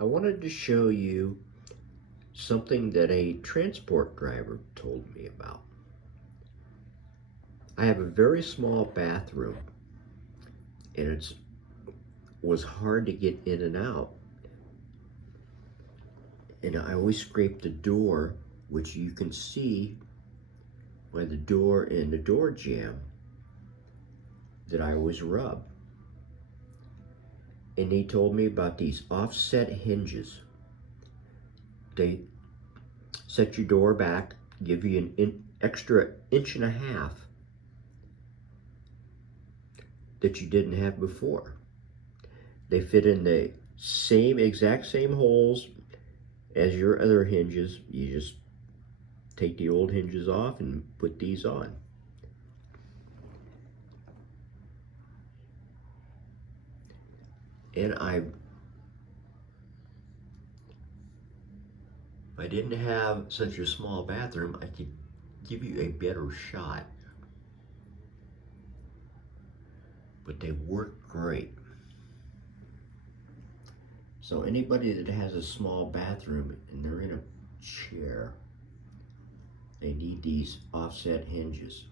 I wanted to show you something that a transport driver told me about. I have a very small bathroom and it was hard to get in and out. And I always scrape the door, which you can see by the door and the door jamb that I always rub. And he told me about these offset hinges. They set your door back, give you an extra inch and a half that you didn't have before. They fit in the exact same holes as your other hinges. You just take the old hinges off and put these on. And if I didn't have such a small bathroom, I could give you a better shot. But they work great. So anybody that has a small bathroom and they're in a chair, they need these offset hinges.